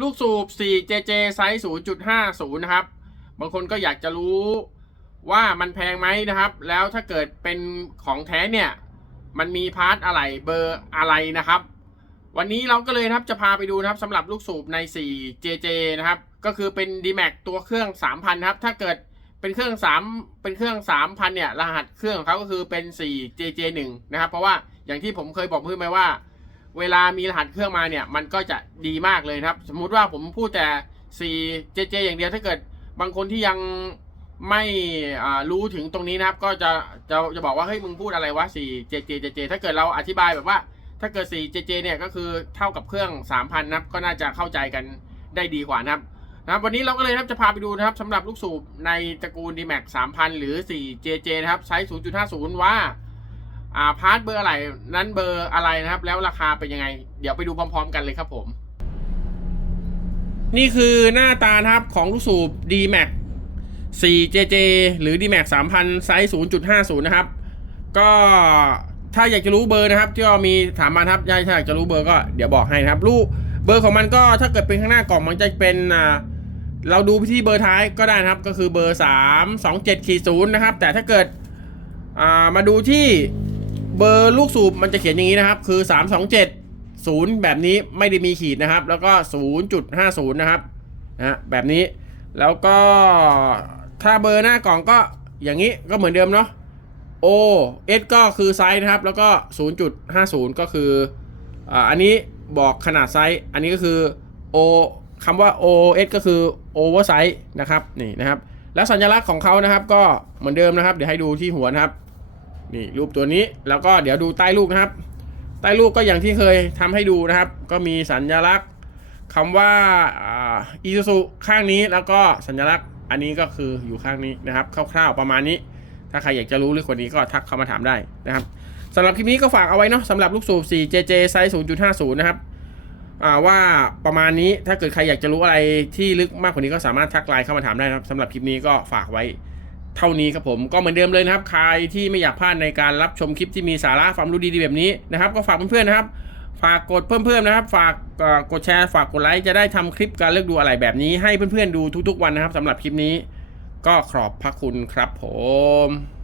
ลูกสูบ 4JJ ไซส์ 0.50 นะครับ บางคนก็อยากจะรู้ว่ามันแพงไหมนะครับ แล้วถ้าเกิดเป็นของแท้เนี่ย มันมีพาร์ทอะไรเบอร์อะไรนะครับ วันนี้เราก็เลยนะครับจะพาไปดูนะครับสำหรับลูกสูบใน 4JJ นะครับ ก็คือเป็น DMAX ตัวเครื่อง 3,000 ครับ ถ้าเกิดเป็นเครื่อง 3 เป็นเครื่อง 3,000 เนี่ย รหัสเครื่องของเขาก็คือเป็น 4JJ1 นะครับ เพราะว่าอย่างที่ผมเคยบอกเพื่อนไปว่า เวลามีรหัสเครื่องมาเนี่ย มันก็จะดีมากเลยนะครับ สมมุติว่าผมพูดแต่ 4JJ อย่างเดียวถ้าเกิดบางคนที่ยังไม่รู้ถึงตรงนี้นะครับ ก็จะจะจะบอกว่าเฮ้ยมึงพูดอะไรวะ 4JJ JJ ถ้าเกิดเราอธิบายแบบว่า ถ้าเกิด 4JJ เนี่ยก็คือเท่ากับเครื่อง 3,000นะครับก็น่าจะเข้าใจกันได้ดีกว่านะครับนะครับวันนี้เราก็เลยครับจะพาไปดูนะครับสำหรับลูกสูบในตระกูล DMAX 3000 หรือ 4JJ นะครับไซส์0.50 ว่า อ่าพาร์ทเบอร์อะไรนั้นเบอร์อะไรนะครับ แล้วราคาเป็นยังไง เดี๋ยวไปดูพร้อมๆ กันเลยครับผม นี่คือหน้าตานะครับของลูกสูบ DMAX 4JJ หรือ DMAX 3000 ไซส์ 0.50 นะครับ ก็ถ้าอยากจะรู้เบอร์นะครับที่เรามีถามมาครับถ้าอยากจะรู้เบอร์ก็เดี๋ยวบอกให้นะครับรูปเบอร์ของมันก็ถ้าเกิดเป็นข้างหน้ากล่องมันจะเป็นอ่าเราดูที่เบอร์ท้ายก็ได้นะครับก็คือเบอร์ 3 2 7ขีดศูนย์นะครับ แต่ถ้าเกิดอ่ามาดูที่ เบอร์ลูกสูบมันจะเขียนอย่างนี้นะครับ คือ 3 2 7 0 แบบนี้ไม่ได้มีขีดนะครับ แล้วก็ 0.50 นะครับนะแบบนี้แล้วก็ถ้าเบอร์หน้ากล่องก็อย่างนี้ก็เหมือนเดิมเนาะ O S ก็คือไซส์นะครับ แล้วก็ 0.50 ก็คืออ่าอันนี้บอกขนาดไซส์ อันนี้ก็คือ O คำว่า O S ก็คือ oversize นะครับนี่นะครับ แล้วสัญลักษณ์ของเขานะครับ ก็เหมือนเดิมนะครับ เดี๋ยวให้ดูที่หัวนะครับ นี่รูปตัวนี้แล้วก็เดี๋ยวดูใต้ลูกนะครับ ใต้ลูกก็อย่างที่เคยทำให้ดูนะครับ ก็มีสัญลักษณ์คำว่าอีซูซูข้างนี้แล้วก็สัญลักษณ์อันนี้ก็คืออยู่ข้างนี้นะครับคร่าวๆประมาณนี้ ถ้าใครอยากจะรู้ลึกกว่านี้ก็ทักเข้ามาถามได้นะครับสำหรับคลิปนี้ก็ฝากเอาไว้เนาะสำหรับลูกสูบ 4JJ ไซส์ 0.50 นะครับว่าประมาณนี้ถ้าเกิดใครอยากจะรู้อะไรที่ลึกมากกว่านี้ก็สามารถทักไลน์เข้ามาถามได้นะครับสำหรับคลิปนี้ก็ฝากไว้ เท่านี้ครับผมก็เหมือนเดิมเลยนะครับ ใครที่ไม่อยากพลาดในการรับชมคลิปที่มีสาระความรู้ดีๆแบบนี้นะครับ ก็ฝากเพื่อนๆนะครับ ฝากกดเพิ่มๆนะครับ ฝากกดแชร์ ฝากกดไลค์จะได้ทำคลิปการเลือกดูอะไรแบบนี้ให้เพื่อนๆดูทุกๆวันนะครับสำหรับคลิปนี้ ก็ขอบพระคุณครับผม